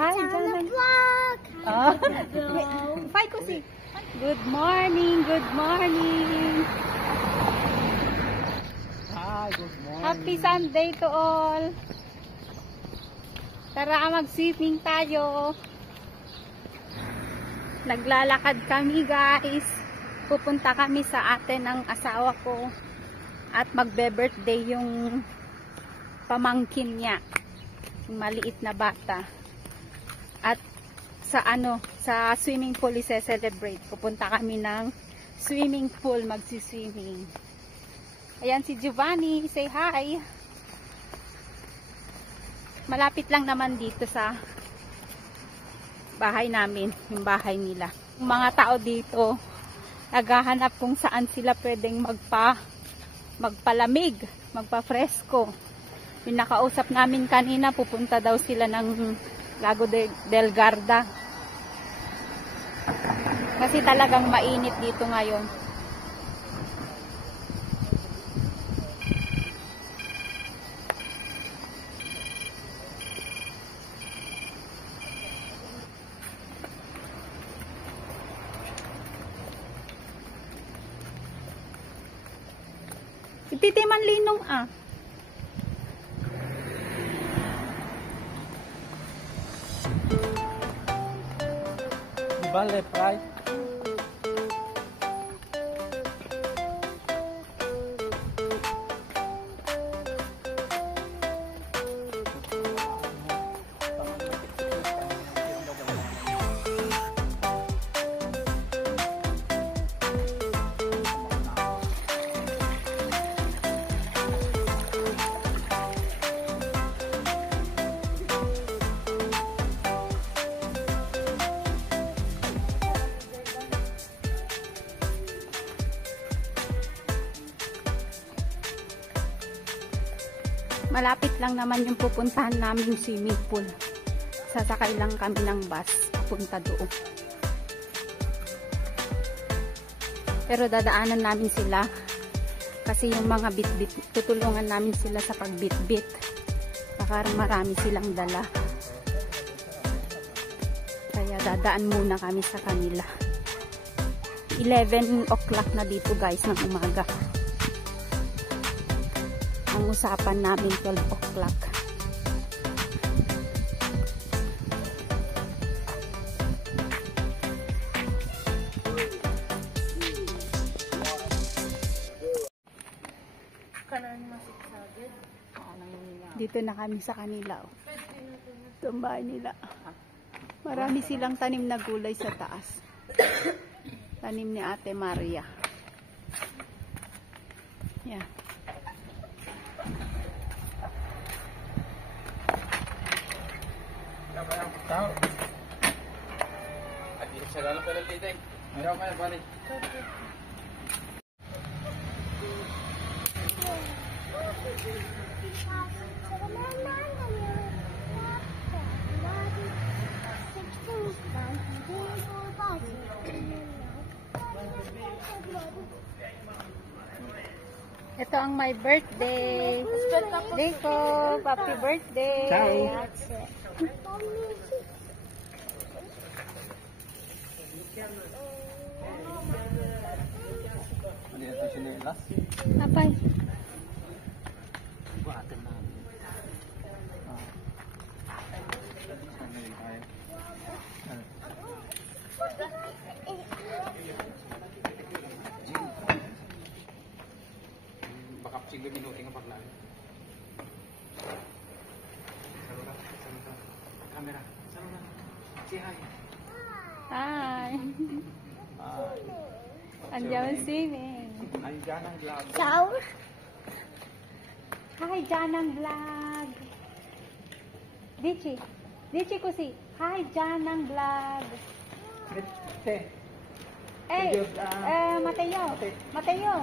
Hi, Janang Vlog. Hi, Kusi. Good morning, good morning. Hi, good morning. Happy Sunday to all. Tara, mag-swimming tayo. Naglalakad kami, guys. Pupunta kami sa ate ng asawa ko. At magbe-birthday yung pamangkin niya. Yung maliit na bata. At sa swimming pool i-celebrate. Pupunta kami ng swimming pool, magsi-swimming. Ayan si Giovanni, say hi. Malapit lang naman dito sa bahay namin, yung bahay nila. Yung mga tao dito, naghahanap kung saan sila pwedeng magpalamig, magpa-fresco. Yung nakausap namin kanina, pupunta daw sila ng Lago del Garda. Kasi talagang mainit dito ngayon. Ititiman linong ah. Diba left, right? Malapit lang naman yung pupuntahan namin swimming pool. Sasakay lang kami ng bus papunta doon. Pero dadaanan namin sila kasi yung mga bit-bit, tutulungan namin sila sa pagbit-bit. Baka marami silang dala. Kaya dadaan muna kami sa kanila. 11 o'clock na dito guys ng umaga. Ang usapan namin 12 o'clock. Dito na kami sa kanila. Itong bahay nila. Marami silang tanim na gulay sa taas. Tanim ni Ate Maria. Yeah. Tao. At isa lang pala titay. Ayaw kaya balik. Ito ang my birthday. Jacob, happy birthday. Ciao. Ano ito sinelas? Apay. Buhatin namin. Sanay tayo. Baka 5 minuto nga paglaan. Camera. Say hi. Hi. Hi. Andiyan swimming. Hi, Janang Vlog. Ciao. Hi, Janang Vlog. Dichi. Dichi Kusi. Hi, Janang Vlog. Te. Hey, Mateo. Mateo.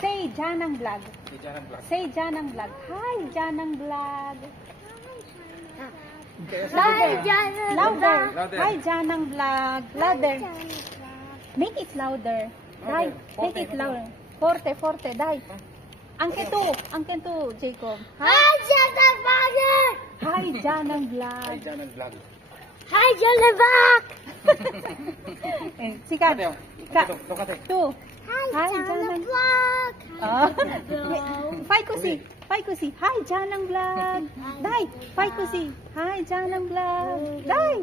Say Janang Vlog. Janang Vlog. Say Janang Vlog. Hi, Janang Vlog. Louder. Louder. Hi, Janang Vlog. Louder. Make it louder. Dai, make it louder. Forte, forte, dai. Angke tu, Jacob. Hi, Janang Vlog. Hi, Janang Vlog. Hi, Janang Vlog. Hi, Jalabak! Eh, sikat. Tokate. Two. Hi, Janang. Jalabak! Oh. Fai ko si. Hi, Janang Vlog. Dai, fai ko si. Hi, Janang Vlog. Dai.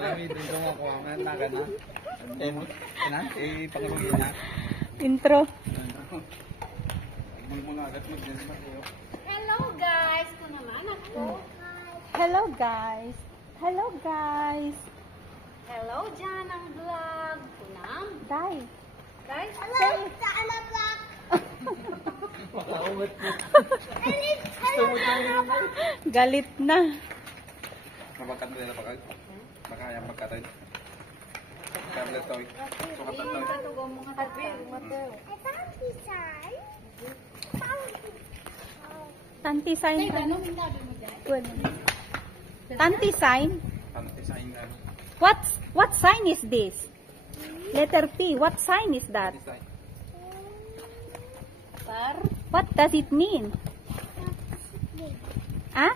Alam mo, dito mo ako ang nagan na. Pangalungin na. Intro. Muna agad mag-dance na kayo. Hello, guys! Ito naman ako. Hello guys. Hello guys. Hello, Janang Vlog. Kunam. Dai. Guys, Say, Jalabak! Makaumat mo. galit na. Mabakat mo nila pagkag. Makaya magkatay. Tablet toy. Sukatan toy. Tanti sign. Tanti sign. Ano design na? What sign is this? Letter T. What sign is that? Design. What does it mean? Ah?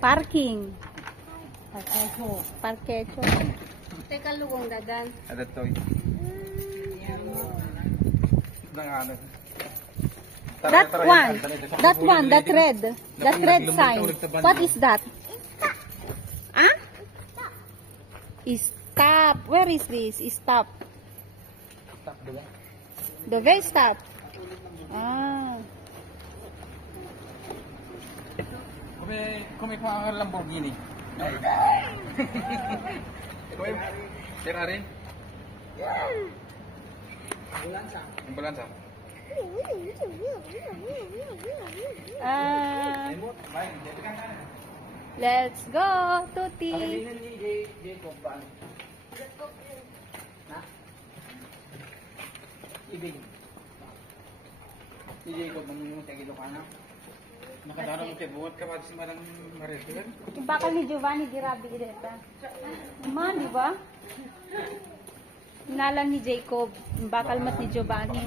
Parking. Parkecho. Teka, lugong dadan. Ada toy. Ano? That one, that red sign. What is that? Ah? Stop. Where is this? Stop. The way stop. Ah. Kung may pang Lamborghini. Ferrari. Ambulansya. Let's go, Tuti. Ibig. Si Jacob, manunong sa Ilocana. Nakadaro mo kay buhat ka pa si Madang Marisilan. Bakal ni Giovanni Girabi direta. Man, di ba? Nalang ni Jacob, bakal mat ni Giovanni.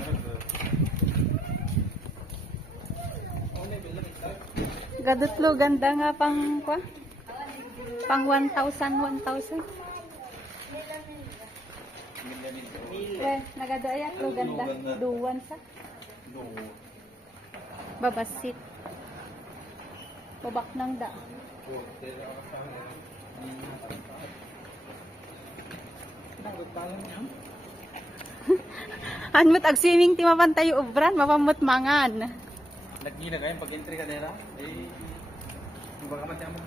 Gadutlo ganda nga pang kwa? Pang 1,000. Eh, nagadoya lo ganda. Duwan sa. Babasit. Babak nang da. Anmut ag swimming ti mapantay ubran, mapamut mangan. Nagina kayo pag-entry ka nila. Kung baka matya mo,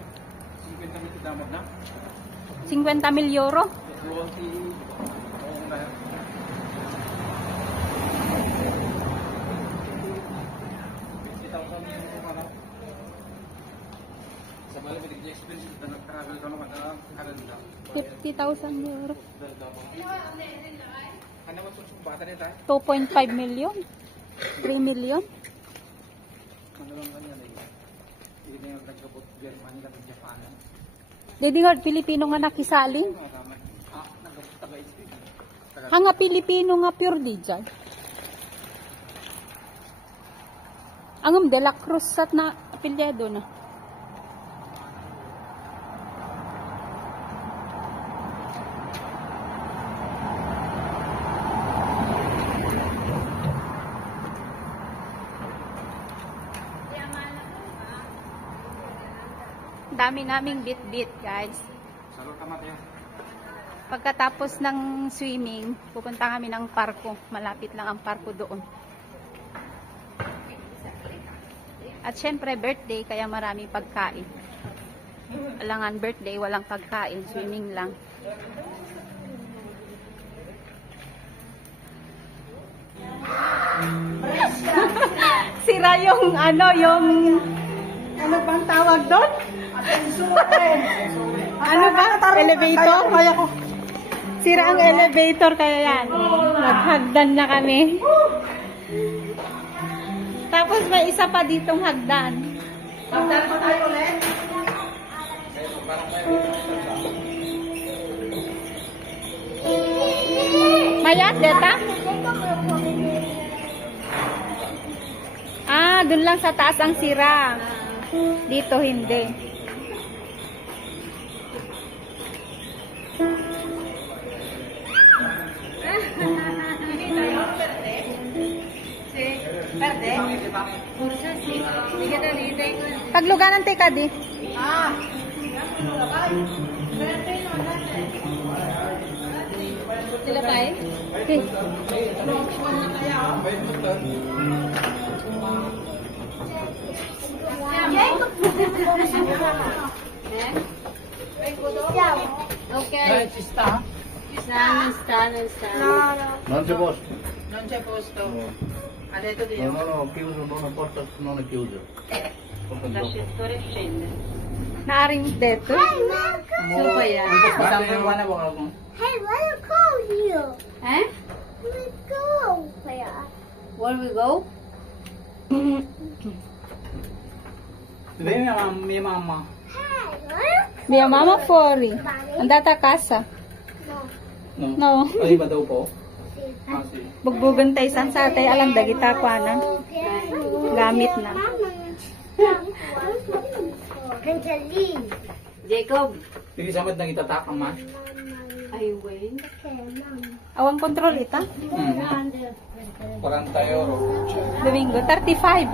50 mil damag na. 50 mil euro. Luwang si... Oo nga. 50,000 euro ka na. Sa bala, may nag-experience na nag-travel ka naman na Canada. 50,000 euro. Ano mo susumbatan nito? 2.5 million. 3 million. Ano lang kanya na yun? Hindi na yung nagkabot Germany lang Japan. Didi nga Pilipino nga nakisali. Nagkabot taga-isip. Hanga Pilipino nga pure di dyan. Angam de la Cruz sat na apilyado na. Dami naming bit-bit, guys. Salot tamat yan. Pagkatapos ng swimming, pupunta kami ng parko. Malapit lang ang parko doon. At syempre, birthday, kaya marami pagkain. Alangan birthday, walang pagkain. Swimming lang. Sira yung ano bang tawag doon? Ano ba? Elevator? Sira ang elevator kaya yan. Naghagdan na kami. Tapos may isa pa ditong hagdan. Hagdan pa tayo ulit. Mayat, deta? Ah, dun lang sa taas ang sira. Dito hindi. Pagluganan tayo ka di. Sila pa eh? Okay. Okay. Sista. Sta. Non c'è posto. Non c'è posto. No, Ha detto di no. ho chiuso, non la porta non è chiusa. Porta dopo. L'ascensore scende. Naaring dito. Sino pa yan? Madami yung wala ako. Hey, where you go here? Eh? Where you go? Where we go? Diba yung mama? Hey, where? Dia mama fori. Andata casa. No. No. Ay, ba daw po? Ah, sige. Bugbugan tayo san sa tayo alam dagita kwanan. Gamit na. Angeline. Jacob. Sige, samad nang itatak ang man. Ay, wait. Awang kontrol ita. Parang tayo. Domingo 35.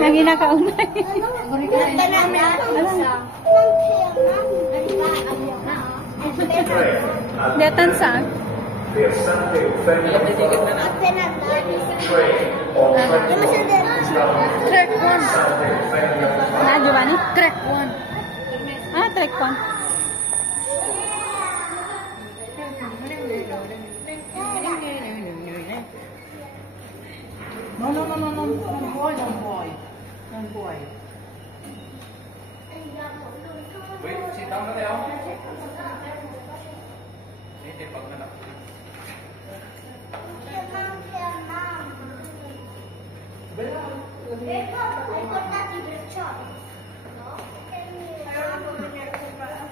Nang inakaunay. Datan saan? Track 1. Ah, Giovanni? Track 1. Ah, track 1. No, don't boy. Don't boy. Wait, sit down na tayo. Hindi, pag na.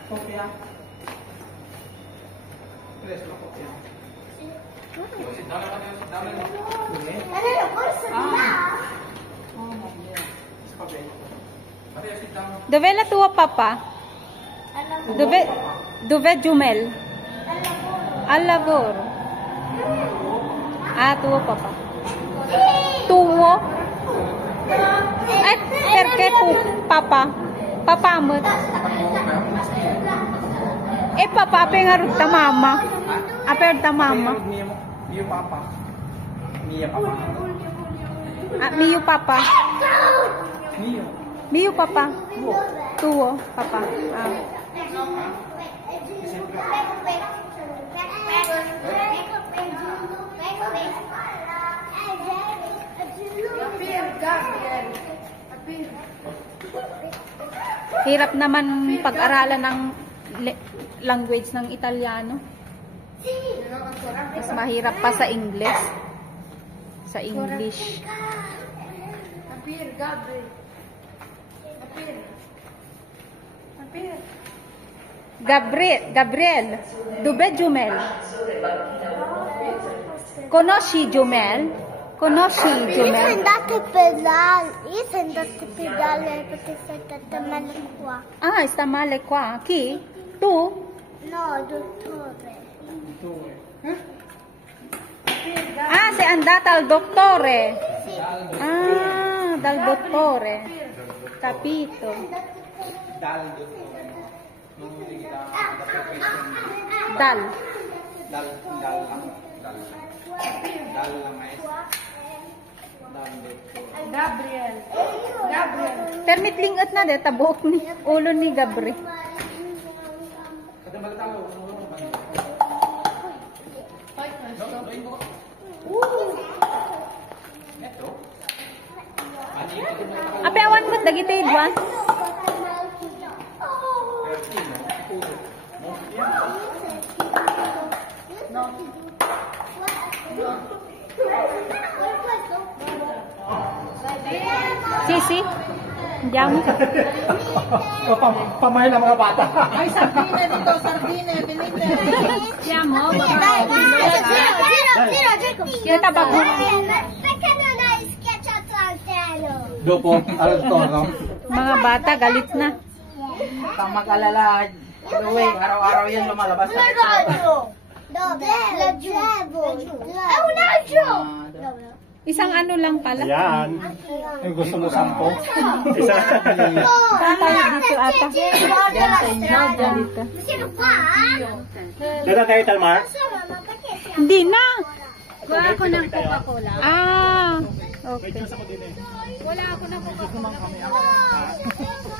Kopya. Tres na kopya. Sit down na tayo, sit down na. Dumi. Ate, sit down. Dove la tua papà? Dove Jumel? Al lavoro. Ah, tuo papà. Tuo? Perché papà? Papà mo? Papà pengarut ta mama. Aper ta mama. Mio papa. Mia papa. Ah, mio papà. Mio. Mio papà. Tuo papà. Ah. Hirap naman pag-aralan ng language ng Italiano. Mas mahirap pa sa English. Sa English. Gabriel, dove Jumel? Conosci Jumel? Conosci Jumel? Io sono andato a pedale perché sei stata male qua. Ah, sta male qua. Chi? Tu? No, dottore. Ah, sei andata al dottore. Sì. Ah, dal dottore. Capito. Dal dottore. Non devi da professione. Dal. Dal lang. Dal lang maestro. Dal dottore. Gabriel. Permit lingat na de tabok ni ulo ni Gabri. Kada magtalo, Ape awan mo dagiti idwan. Sisi. Diamo. Pamain ng mga bata. Ay, sardine dito, sardine. Bilite. Diamo. Giro, Jacob. Kita bago. Perché non hai schiacciato al telo? Dopo, no? Mga bata, galit na. Kang mag-alala, araw-araw yan lumalabas sa Isang ano lang pala. Yan. Yung gusto mo 10. Isa. Saan tayo dito ata? Diyan dito. Dito tayo, Talmar? Hindi na. Kuha ako ng Coca-Cola. Ah, okay. Wala ako ng Coca-Cola.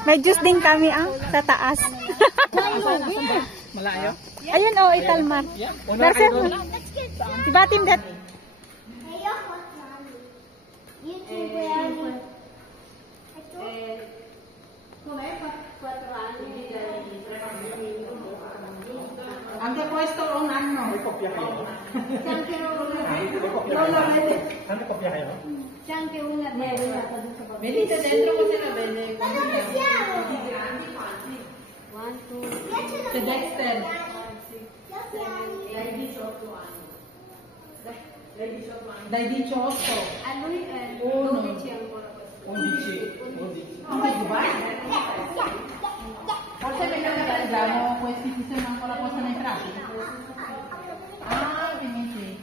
May juice din kami sa taas. Malayo. Ayun oh, Italmar. Narsen mo. Batim dat. Anche questo un anno. Ano kopya kayo? C'è anche una venite dentro così la vede. C'è Dexter. Dai 18. A lui è 12 ancora. 11. Forse perché andiamo questi sistemi ancora possono entrare. Ah, quindi sì.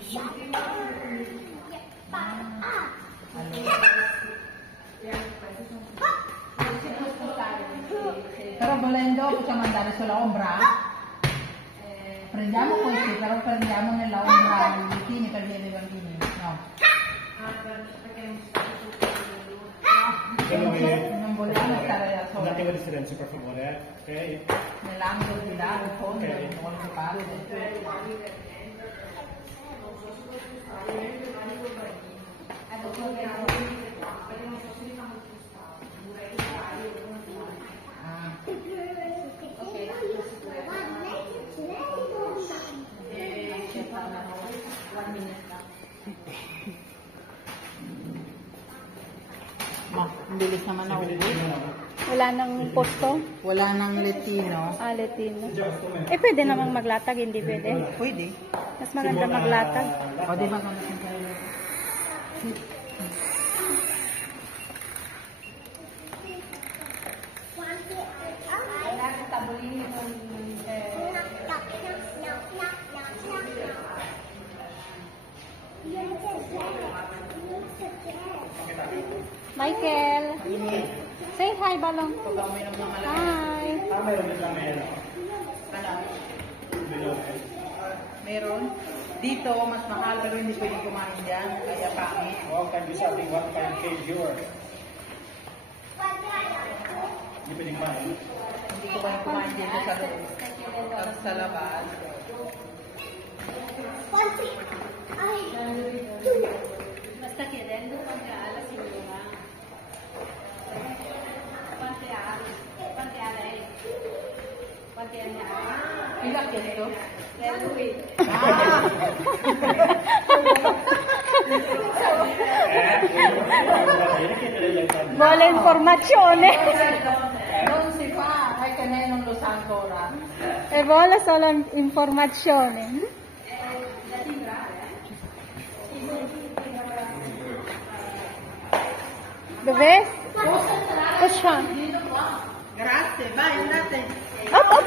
Però volendo possiamo andare sulla ombra. Prendiamo questi, però prendiamo nella ombra i bikini per via dei bambini. No. Non vogliamo stare da soli. Un attimo di silenzio, per favore. Ok? Nell'angolo di là, in fondo, Ok. molto caldo. Ang bilis naman na Wala nang posto. Wala nang Latino. Latino. Pwede namang maglatag, hindi pwede. Pwede. Mas maganda maglatag. O, di ba kung natin tayo? Michael. Say hi, Balong. Hi. Meron. Dito, mas mahal pero hindi pwede kumain dyan. Kaya pangit. Oh, can be something 1.5 viewer. Hindi pwedeng kumain. Hindi ko kayo kumain dito sa labas. Basta chiedendo quante ha la signora. Quante ha lei? Quante anni ha? Chi l'ha chiesto? Lui. Vuole informazione. Non si fa, è che lei non lo sa ancora. E vuole solo informazione. Dov'è? Cosa? Grazie, vai, andate. Op, op.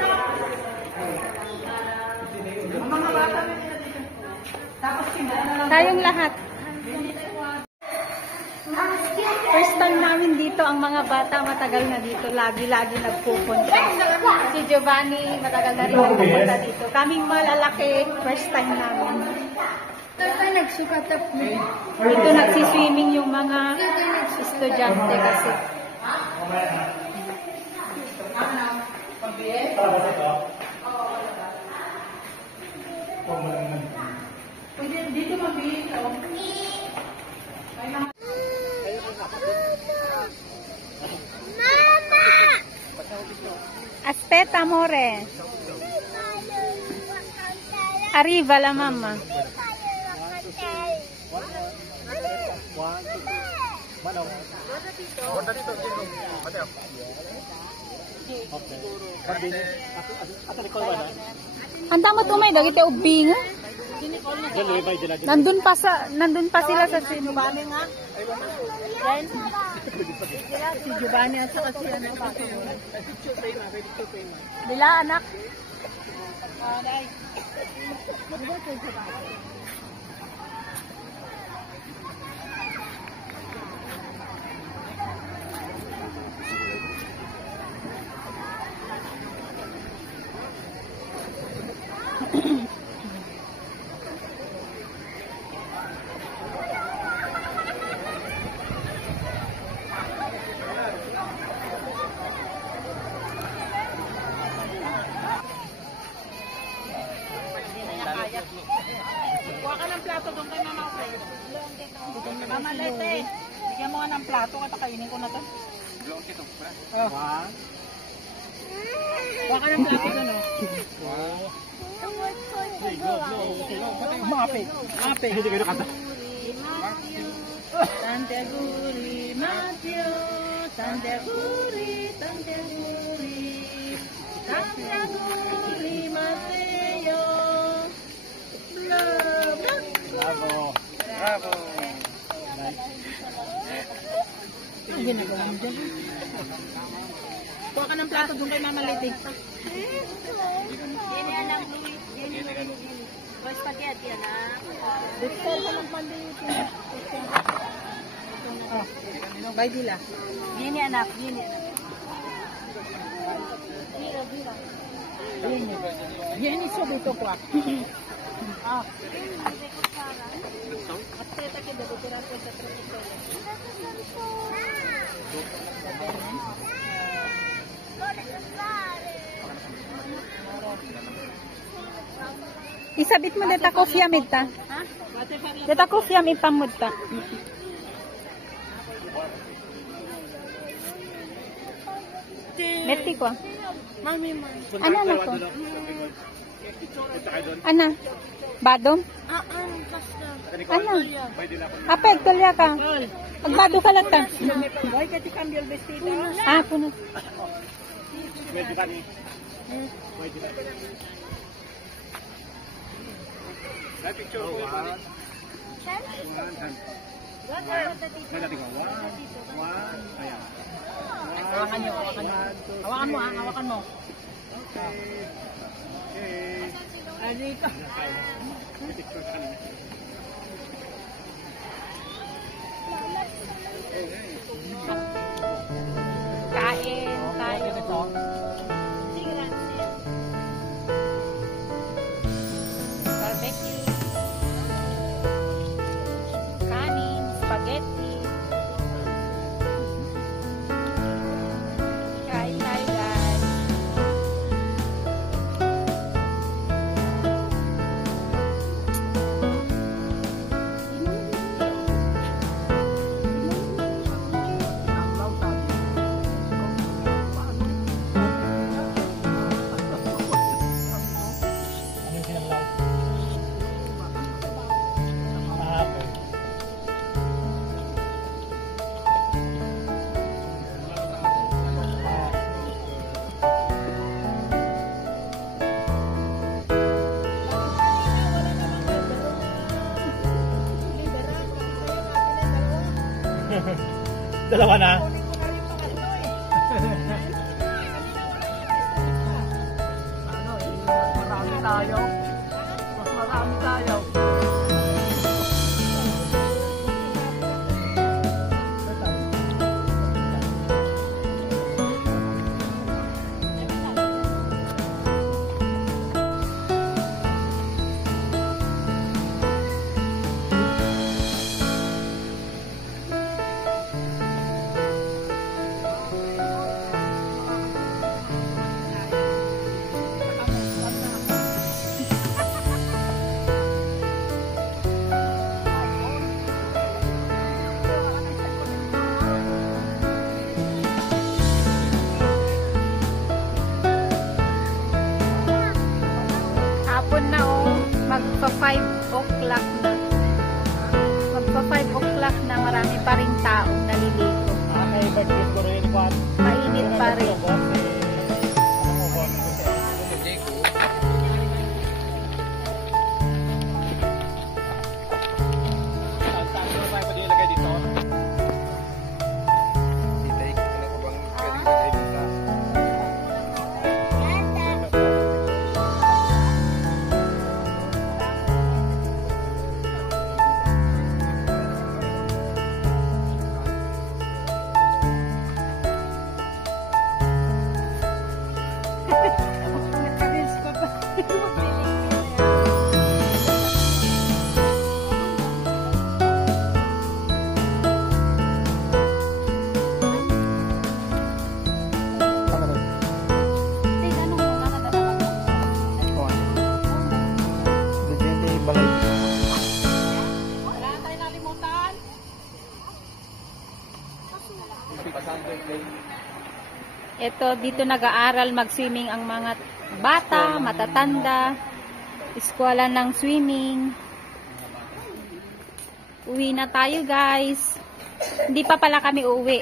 Mga bata, venite dito. Tapos kinala na lang. Tayong lahat. First time namin dito, ang mga bata matagal na dito, lagi-lagi nagpupunta. Si Giovanni matagal na rin nagpupunta dito. Kaming malalaki, first time namin. Dito nagsiswimming yung mga estudyante kasi. Pwede dito mabili ito. Aspetta, amore. Arriva la mamma. Anda mo tumay dagiti ubing. Nandun pa sila sa sin. Si Giovanni at saka si ano pa. Bila anak. Kuha ka ng plato doon kay Mama Ope. Mama Lete, bigyan mo nga ng plato at kainin ko na to. Oh. Kuha ka ng plato doon, oh. Mape. Mape. Hindi kayo kanta. Santiaguri, Mateo. Santiaguri, Santiaguri. Santiaguri, Mateo. Bravo. Bravo. Ang ginagawa mo dyan. Kuha ka ng plato doon kay Mama Lete. Ini anak Luis, ini Boy spaghetti anak. Gusto ka ng pandito. Oh, bye Dila. Gini anak, gini anak. Yan iso dito ko. Ah. Isabit mo deta ko siya mita. Deta ko siya ipamud ta. Metti ko. Mami, mami. Ana na ko. Ana. Badom? Basta. Ana. Apa igtulya ka? Pagbado ka lang ta. Boy, kati cambio el vestido. Ah, puno. Hawakan nyo, hawakan mo. Hawakan mo, ha? Hawakan mo. Dito. Kain tayo. Barbecue. Kanin, spaghetti. Kain tayo, guys. Dalawa na. Marami tayo. Mas marami tayo. Hapon na oh, magpa 5 o'clock na. Magpa 5 o'clock na, marami pa rin tao naliligo. Ay, birthday ko rin pa. Mainit pa rin. Ito, dito nag-aaral mag-swimming ang mga bata, matatanda, eskwela ng swimming. Uwi na tayo, guys. Hindi pa pala kami uwi.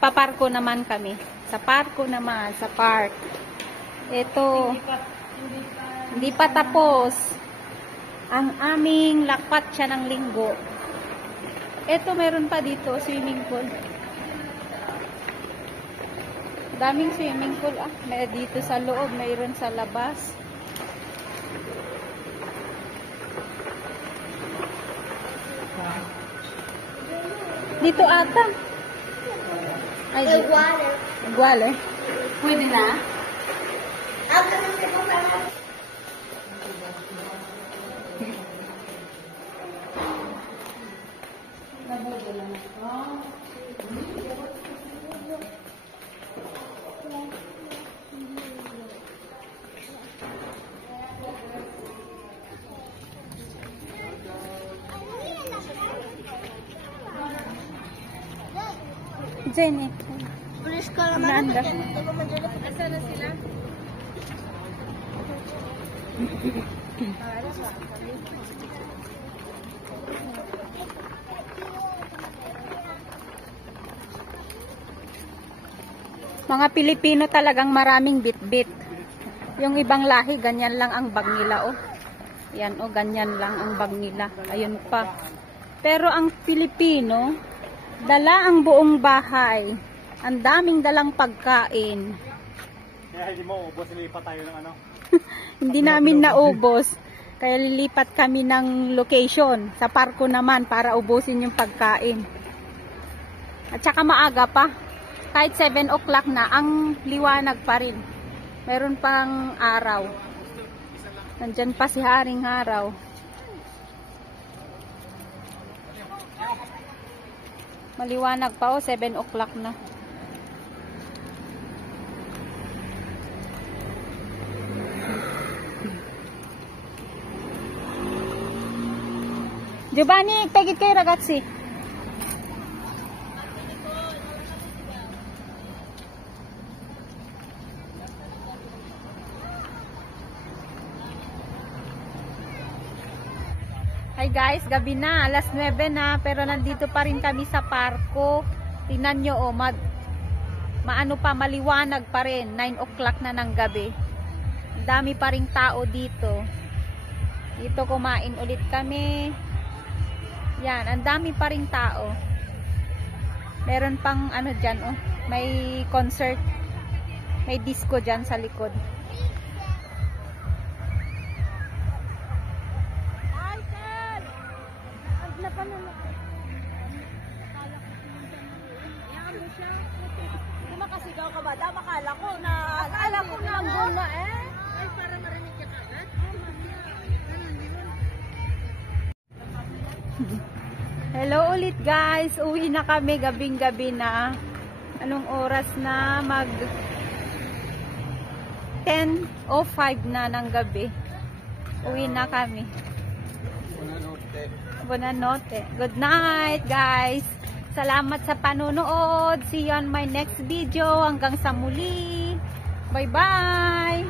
Paparko naman kami. Sa parko naman, sa park. Ito, hindi pa tapos ang aming lakpat siya ng linggo. Ito, meron pa dito, swimming pool. Daming swimming pool. May dito sa loob, mayroon sa labas. Dito ata. Ay, dito. Igual. Pwede na? Jenny. Pulis ka naman. Nanda. Nasaan na sila? Mga Pilipino talagang maraming bit-bit. Yung ibang lahi, ganyan lang ang bag nila, oh. Yan, oh, ganyan lang ang bag nila. Ayun pa. Pero ang Pilipino, dala ang buong bahay. Ang daming dalang pagkain. Kaya hindi mo ubos, nilipat tayo ng ano. Hindi namin naubos. Kaya lilipat kami ng location. Sa parko naman para ubusin yung pagkain. At saka maaga pa. Kahit 7 o'clock na, ang liwanag pa rin. Meron pang araw. Nandyan pa si Haring Araw. Maliwanag pa, oh, 7 o'clock na. Giovanni, pegit kayo ragazzi. Hi guys, gabi na, alas 9 na, pero nandito pa rin kami sa parko. Tingnan nyo, oh, maano pa, maliwanag pa rin, 9 o'clock na ng gabi. Ang dami pa ring tao dito. Dito kumain ulit kami. Yan, ang dami pa ring tao. Meron pang ano dyan, oh, may concert, may disco dyan sa likod. Makasigaw ka ba? Akala ko nandun na eh. Ay, para marinig ka agad. Hello ulit guys. Uwi na kami, gabing-gabi na. Anong oras na? Mag 10:05 na ng gabi. Uwi na kami. Buonanotte. Good night guys. Salamat sa panonood. See you on my next video. Hanggang sa muli. Bye-bye.